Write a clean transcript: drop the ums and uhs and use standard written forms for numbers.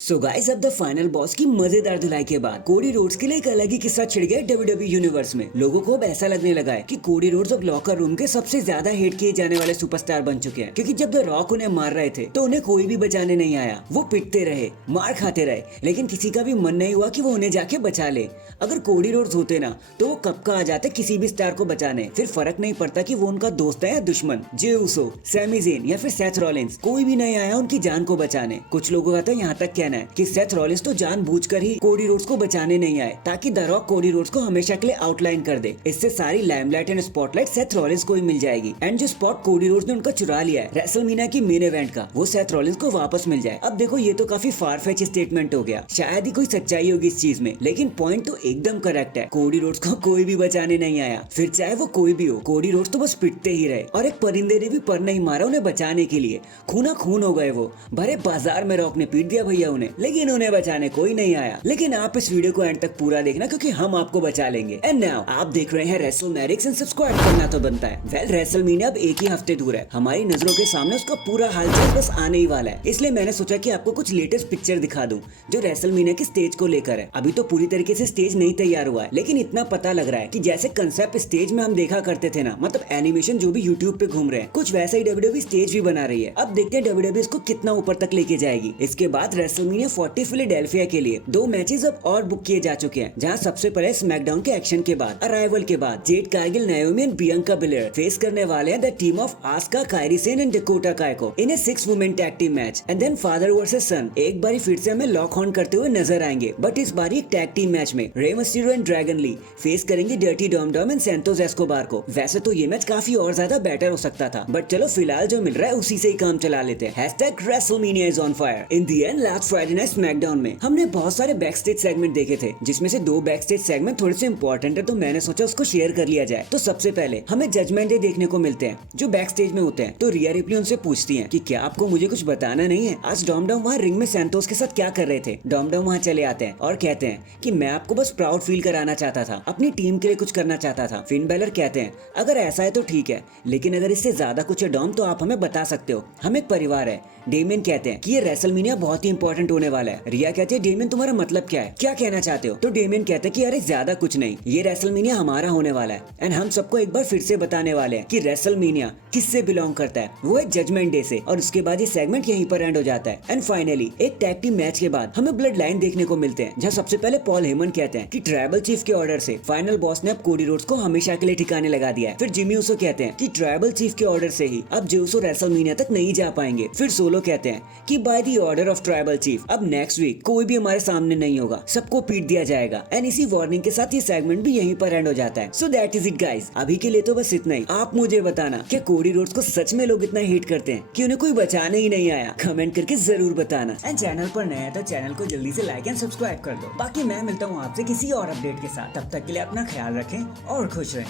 So guys अब the final boss की मजेदार धुलाई के बाद कोडी रोड्स के लिए एक अलग ही किस्सा छिड़ गया WWE यूनिवर्स में। लोगों को अब ऐसा लगने लगा है कि कोडी रोड्स अब लॉकर रूम के सबसे ज्यादा हेट किए जाने वाले सुपरस्टार बन चुके हैं, क्योंकि जब द रॉक उन्हें मार रहे थे तो उन्हें कोई भी बचाने नहीं आया। वो पिटते रहे, मार खाते रहे, लेकिन किसी का भी मन नहीं हुआ कि वो उन्हें जाके बचा ले। अगर कोडी रोड्स होते ना तो वो कब का आ जाते किसी भी स्टार को बचाने। फिर फर्क नहीं पड़ता कि वो उनका दोस्त है या दुश्मन। जे उसो, सैमी ज़ेन या फिर सेथ रॉलिंस, कोई भी नहीं आया उनकी जान को बचाने। कुछ लोगों का तो यहाँ तक कहना है कि सेथ रॉलिंस तो जानबूझकर ही कोडी रोड्स को बचाने नहीं आए ताकि द रॉक कोडी रोड्स को हमेशा के लिए आउटलाइन कर दे। इससे सारी limelight and spotlight Seth Rollins को ही मिल जाएगी। एंड जो स्पॉट कोडी रोड्स ने उनका चुरा लिया है रेसलमेनिया की मेन इवेंट का, वो सेथ रॉलिंस को वापस मिल जाए। अब देखो ये तो काफी फार फेच स्टेटमेंट हो गया, शायद ही कोई सच्चाई होगी इस चीज में, लेकिन पॉइंट तो एकदम करेक्ट है। कोडी रोड्स को कोई भी बचाने नहीं आया, फिर चाहे वो कोई भी हो। कोडी रोड्स तो बस पिटते ही रहे और एक परिंदे ने भी पर नहीं मारा उन्हें बचाने के लिए। खूना खून हो गए वो, भरे बाजार में रॉक ने पीट दिया भैया उन्हें, लेकिन उन्हें बचाने कोई नहीं आया। लेकिन आप इस वीडियो को एंड तक पूरा देखना, क्योंकि हम आपको बचा लेंगे। एंड नाउ आप देख रहे हैं रेसलमैनिक्स एंड सब्सक्राइब करना तो बनता है। वेल रेसलमेनिया अब एक ही हफ्ते दूर है, हमारी नजरों के सामने उसका पूरा हालचाल बस आने ही वाला है। इसलिए मैंने सोचा कि आपको कुछ लेटेस्ट पिक्चर दिखा दूं जो रेसलमेनिया की स्टेज को लेकर है। अभी तो पूरी तरीके से स्टेज नहीं तैयार हुआ है, लेकिन इतना पता लग रहा है कि जैसे कंसेप्ट स्टेज में हम देखा करते थे ना, मतलब एनिमेशन जो भी यूट्यूब पे घूम रहे हैं, कुछ वैसा ही WWE स्टेज भी बना रही है। अब देखते हैं WWE इसको कितना ऊपर तक लेके जाएगी। इसके बाद रेसलमेनिया 40 फिलाडेल्फिया के लिए 2 मैचेस अब और बुक किए जा चुके हैं, जहां सबसे पहले स्मैकडाउन के एक्शन के बाद अराइवल के बाद Jade Cargill, Naomi and Bianca Belair face करने वाले हैं the team of Asuka, Kairi Sane and Dakota Kai को in a 6 women tag team match. And then father versus son एक बारी फिर से हमें लॉक ऑन करते हुए नजर आएंगे, बट इस बार एक टैग टीम मैच में Rey Mysterio and Dragon Lee face करेंगे dirty Dom Dom and Santos Escobar को। वैसे तो ये मैच काफी और ज्यादा बेटर हो सकता था, बट चलो फिलहाल जो मिल रहा है उसी से ही काम चला लेते हैं। #WrestleMania is on fire। In the end last Friday night SmackDown में हमने बहुत सारे बैकस्टेज सेगमेंट देखे थे, जिसमें से 2 बैकस्टेज सेगमेंट थोड़े से इंपॉर्टेंट है, तो मैंने सोचा उसको शेयर कर लिया जाए। तो सबसे पहले हमें जजमेंट डे देखने को मिलते हैं जो बैकस्टेज में होते हैं। तो रिया रिप्ली उनसे पूछती हैं कि क्या आपको मुझे कुछ बताना नहीं है? आज डॉम डॉम वहाँ रिंग में सैंतोस के साथ क्या कर रहे थे? डॉम डॉम वहाँ चले आते हैं और कहते हैं कि मैं आपको बस प्राउड फील कराना चाहता था, अपनी टीम के लिए कुछ करना चाहता था। फिन बैलर कहते हैं अगर ऐसा है तो ठीक है, लेकिन अगर इससे ज्यादा कुछ है डॉम तो आप हमें बता सकते हो, हम एक परिवार है। डेमियन कहते हैं कि ये रेसलमेनिया बहुत ही इंपॉर्टेंट होने वाला है। रिया कहती है डेमियन तुम्हारा मतलब क्या है, क्या कहना चाहते हो? तो डेमियन कहते हैं कि अरे ज्यादा कुछ नहीं, ये रेसलमेनिया हमारा होने वाला है एंड हम सबको एक बार फिर से बताने वाले हैं कि रेसलमेनिया किससे बिलोंग करता है, वो है जजमेंट डे से। और उसके बाद ये सेगमेंट यहीं पर एंड हो जाता है। एंड फाइनली एक टैग टीम मैच के बाद हमें ब्लड लाइन देखने को मिलते हैं, जहाँ सबसे पहले पॉल हेमन कहते हैं कि ट्राइबल चीफ के ऑर्डर से फाइनल बॉस ने अब कोडी रोड्स को हमेशा के लिए ठिकाने लगा दिया है। फिर जिमी उसो कहते हैं कि ट्राइबल चीफ के ऑर्डर से ही अब जे उसो रेसलमेनिया तक नहीं जा पाएंगे। फिर सोलो कहते हैं कि by the order of tribal chief अब नेक्स्ट वीक कोई भी हमारे सामने नहीं होगा, सबको पीट दिया जाएगा। एंड इसी वार्निंग के साथ ये सेगमेंट भी यहीं पर एंड हो जाता है। So that is it guys, अभी के लिए तो बस इतना ही। आप मुझे बताना कि कोडी रोड्स को सच में लोग इतना हेट करते हैं कि उन्हें कोई बचाने ही नहीं आया? कमेंट करके जरूर बताना। एंड चैनल पर नया है तो चैनल को जल्दी से लाइक एंड सब्सक्राइब कर दो। बाकी मैं मिलता हूँ आपसे किसी और अपडेट के साथ, तब तक के लिए अपना ख्याल रखें और खुश रहें।